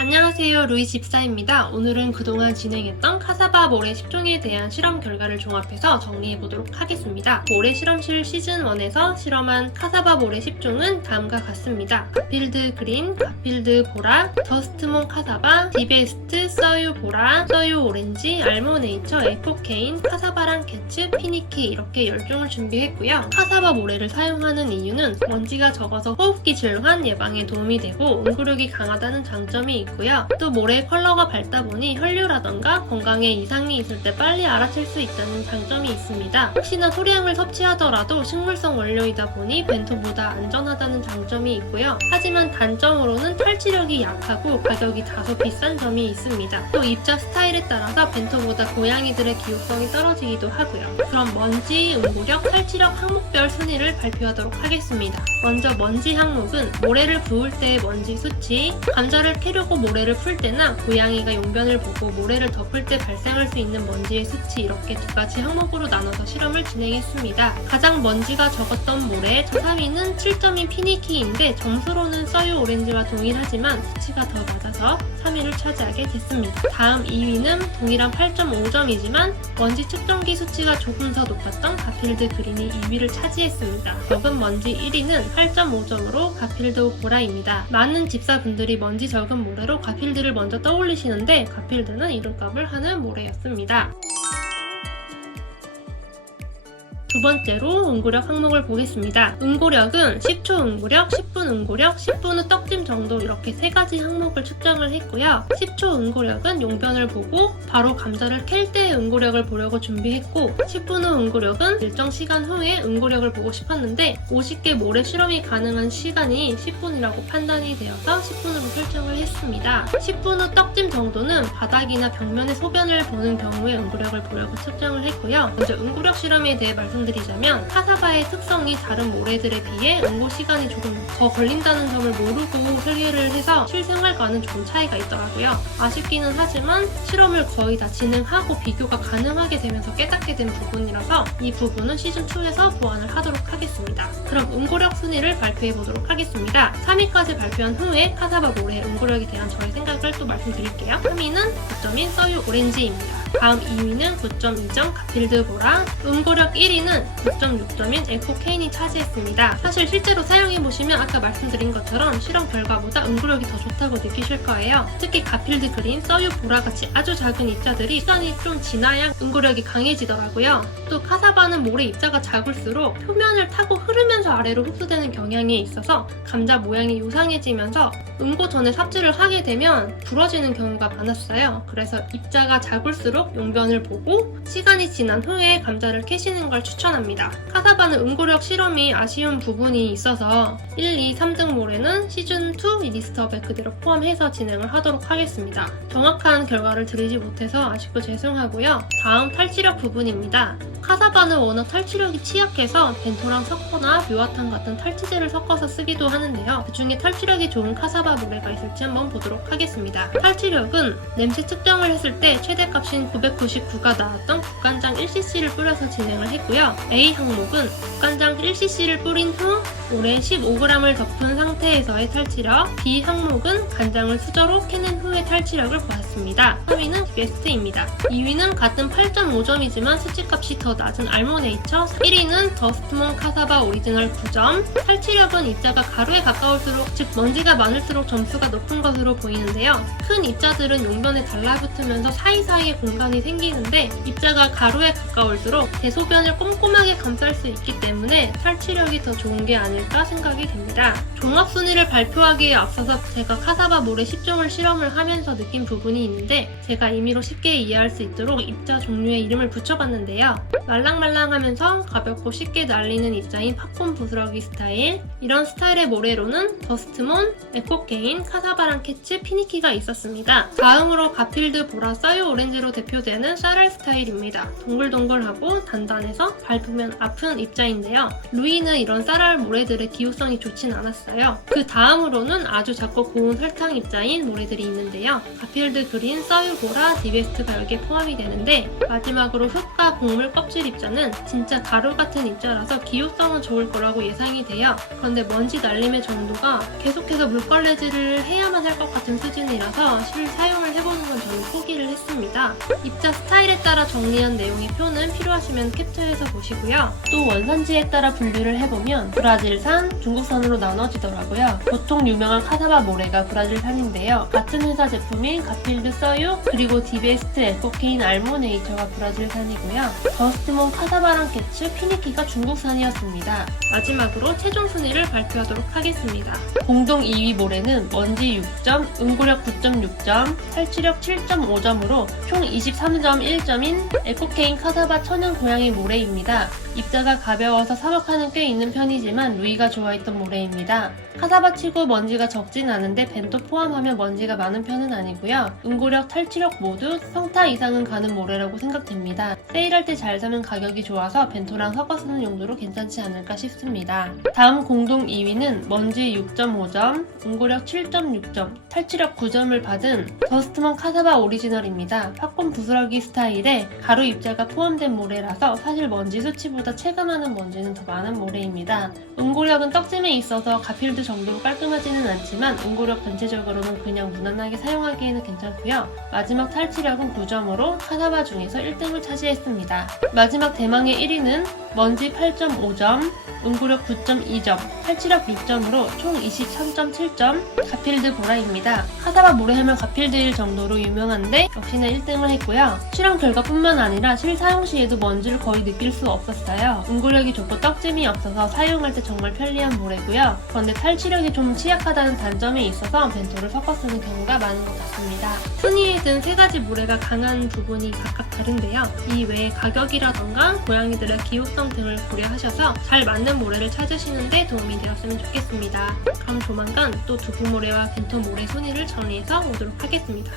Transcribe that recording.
안녕하세요, 루이 집사입니다. 오늘은 그동안 진행했던 카사바 모래 10종에 대한 실험 결과를 종합해서 정리해보도록 하겠습니다. 모래 실험실 시즌1에서 실험한 카사바 모래 10종은 다음과 같습니다. 가필드 그린, 가필드 보라, 더스트몬 카사바, 디베스트, 써유 보라, 써유 오렌지, 알모네이처, 에코케인, 카사바랑 캐츠, 피니키 이렇게 10종을 준비했고요. 카사바 모래를 사용하는 이유는 먼지가 적어서 호흡기 질환 예방에 도움이 되고 응고력이 강하다는 장점이 있고요. 또 모래 컬러가 밝다 보니 혈류라던가 건강에 이상이 있을 때 빨리 알아챌 수 있다는 장점이 있습니다. 혹시나 소량을 섭취하더라도 식물성 원료이다 보니 벤토보다 안전하다는 장점이 있고요. 하지만 단점으로는 탈취력이 약하고 가격이 다소 비싼 점이 있습니다. 또 입자 스타일에 따라서 벤토보다 고양이들의 기호성이 떨어지기도 하고요. 그럼 먼지, 응고력, 탈취력 항목별 순위를 발표하도록 하겠습니다. 먼저 먼지 항목은 모래를 부을 때의 먼지 수치, 감자를 캐려고 모래를 풀 때나 고양이가 용변을 보고 모래를 덮을 때 발생할 수 있는 먼지의 수치 이렇게 두 가지 항목으로 나눠서 실험을 진행했습니다. 가장 먼지가 적었던 모래 3위는 7점인 피니키인데 점수로는 써유 오렌지와 동일하지만 수치가 더 낮아서 3위를 차지하게 됐습니다. 다음 2위는 동일한 8.5점이지만 먼지 측정기 수치가 조금 더 높았던 가필드 그린이 2위를 차지했습니다. 적은 먼지 1위는 8.5점으로 가필드 보라입니다. 많은 집사분들이 먼지 적은 모래로 가필드를 먼저 떠올리시는데 가필드는 이름값을 하는 모래였습니다. 두 번째로 응고력 항목을 보겠습니다. 응고력은 10초 응고력, 10분 응고력, 10분 후 떡짐 정도 이렇게 세 가지 항목을 측정을 했고요. 10초 응고력은 용변을 보고 바로 감자를 캘 때의 응고력을 보려고 준비했고 10분 후 응고력은 일정 시간 후에 응고력을 보고 싶었는데 50개 모래 실험이 가능한 시간이 10분이라고 판단이 되어서 10분으로 설정을 했습니다. 10분 후 떡짐 정도는 바닥이나 벽면에 소변을 보는 경우에 응고력을 보려고 측정을 했고요. 먼저 응고력 실험에 대해 말씀드리자면 카사바의 특성이 다른 모래들에 비해 응고 시간이 조금 더 걸린다는 점을 모르고 설계를 해서 실생활과는 조금 차이가 있더라고요. 아쉽기는 하지만 실험을 거의 다 진행하고 비교가 가능하게 되면서 깨닫게 된 부분이라서 이 부분은 시즌2에서 보완을 하도록 하겠습니다. 그럼 응고력 순위를 발표해 보도록 하겠습니다. 3위까지 발표한 후에 카사바 모래의 응고력에 대한 저의 생각을 또 말씀드릴게요. 3위는 9점인 써유 오렌지입니다. 다음 2위는 9.2점 가필드 보라, 응고력 1위는 9.6점인 에코케인이 차지했습니다. 사실 실제로 사용해보시면 아까 말씀드린 것처럼 실험 결과보다 응고력이 더 좋다고 느끼실 거예요. 특히 가필드 그린, 써유 보라같이 아주 작은 입자들이 시간이 좀 지나야 응고력이 강해지더라고요. 또 카사바는 모래 입자가 작을수록 표면을 타고 흐르면서 아래로 흡수되는 경향이 있어서 감자 모양이 요상해지면서 응고 전에 삽질을 하게 되면 부러지는 경우가 많았어요. 그래서 입자가 작을수록 용변을 보고 시간이 지난 후에 감자를 캐시는 걸 추천합니다. 카사바는 응고력 실험이 아쉬운 부분이 있어서 1, 2, 3등 모래는 시즌2 리스트업에 그대로 포함해서 진행을 하도록 하겠습니다. 정확한 결과를 드리지 못해서 아쉽고 죄송하고요. 다음 탈취력 부분입니다. 카사바는 워낙 탈취력이 취약해서 벤토랑 석고나 묘화탄 같은 탈취제를 섞어서 쓰기도 하는데요. 그 중에 탈취력이 좋은 카사바 모래가 있을지 한번 보도록 하겠습니다. 탈취력은 냄새 측정을 했을 때 최대값인 999가 나왔던 국간장 1cc를 뿌려서 진행을 했고요. A 항목은 국간장 1cc를 뿌린 후 모래 15g을 덮은 상태에서의 탈취력, B 항목은 간장을 수저로 캐낸 후의 탈취력을 보았습니다. 3위는 베스트입니다. 2위는 같은 8.5점이지만 수치값이 더 낮은 알모네이처, 1위는 더스트몬 카사바 오리지널 9점. 탈취력은 입자가 가루에 가까울수록, 즉 먼지가 많을수록 점수가 높은 것으로 보이는데요. 큰 입자들은 용변에 달라붙으면서 사이사이에 공간이 생기는데 입자가 가루에 가까울수록 대소변을 꼼꼼하게 감쌀 수 있기 때문에 탈취력이 더 좋은 게 아닐까 생각이 됩니다. 종합순위를 발표하기에 앞서서 제가 카사바 모래 10종을 실험을 하면서 느낀 부분이 있는데 제가 임의로 쉽게 이해할 수 있도록 입자 종류의 이름을 붙여봤는데요. 말랑말랑하면서 가볍고 쉽게 날리는 입자인 팝콘 부스러기 스타일, 이런 스타일의 모래로는 더스트몬, 에코케인, 카사바랑 캐츠, 피니키가 있었습니다. 다음으로 가필드 보라, 써유 오렌지로 대표되는 샤랄 스타일입니다. 동글동글하고 단단해서 밟으면 아픈 입자인데요. 루이는 이런 샤랄 모래들의 기호성이 좋진 않았어요. 그 다음으로는 아주 작고 고운 설탕 입자인 모래들이 있는데요. 가필드 그린 써유보라, 디베스트가 여기에 포함이 되는데 마지막으로 흙과 곡물 껍질 입자는 진짜 가루 같은 입자라서 기호성은 좋을 거라고 예상이 돼요. 그런데 먼지 날림의 정도가 계속해서 물걸레질을 해야만 할 것 같은 수준이라서 사용을 해보는 건 저는 포기를 했습니다. 입자 스타일에 따라 정리한 내용의 표는 필요하시면 캡처해서 보시고요. 또 원산지에 따라 분류를 해보면 브라질산, 중국산으로 나눠지더라고요. 보통 유명한 카사바 모래가 브라질산인데요. 같은 회사 제품인 가필드 써유 그리고 디베스트 에코케인 알모네이처가 브라질산이고요. 더스트몬 카사바랑 캐츠, 피니키가 중국산이었습니다. 마지막으로 최종 순위를 발표하도록 하겠습니다. 공동 2위 모래는 먼지 6점, 응고력 9.6점, 탈취력 7.5점으로 총 23.1점인 에코케인 카사바 천연 고양이 모래입니다. 입자가 가벼워서 사먹하는 꽤 있는 편이지만 루이가 좋아했던 모래입니다. 카사바 치고 먼지가 적진 않은데 벤토 포함하면 먼지가 많은 편은 아니고요. 응고력, 탈취력 모두 평타 이상은 가는 모래라고 생각됩니다. 세일할 때 잘 사면 가격이 좋아서 벤토랑 섞어 쓰는 용도로 괜찮지 않을까 싶습니다. 다음 공동 2위는 먼지 6.5점, 응고력 7.6점, 탈취력 9점을 받은 더스트먼 카사바 오리지널입니다. 팝콘 부스러기 스타일의 가루 입자가 포함된 모래라서 사실 먼지 수치보다 체감하는 먼지는 더 많은 모래입니다. 응고력은 떡짐에 있어서 가필드 정도로 깔끔하지는 않지만 응고력 전체적으로는 그냥 무난하게 사용하기에는 괜찮고요. 마지막 탈취력은 9점으로 카사바 중에서 1등을 차지했습니다. 마지막 대망의 1위는 먼지 8.5점, 응고력 9.2점, 탈취력 6점으로 총 23.7점 가필드 보라입니다. 카사바 모래하면 가필드일 정도로 유명한데 역시나 1등을 했고요. 실험 결과뿐만 아니라 실사용 시에도 먼지를 거의 느낄 수 없었어요. 응고력이 좋고 떡짐이 없어서 사용할 때 정말 편리한 모래고요. 그런데 탈취력이 좀 취약하다는 단점이 있어서 벤토를 섞어 쓰는 경우가 많은 것 같습니다. 순위에 든 세 가지 모래가 강한 부분이 각각 다른데요. 이 외에 가격이라던가 고양이들의 기호성 등을 고려하셔서 잘 맞는 모래를 찾으시는데 도움이 되었으면 좋겠습니다. 그럼 조만간 또 두부 모래와 벤토 모래 순위를 정리해서 오도록 하겠습니다.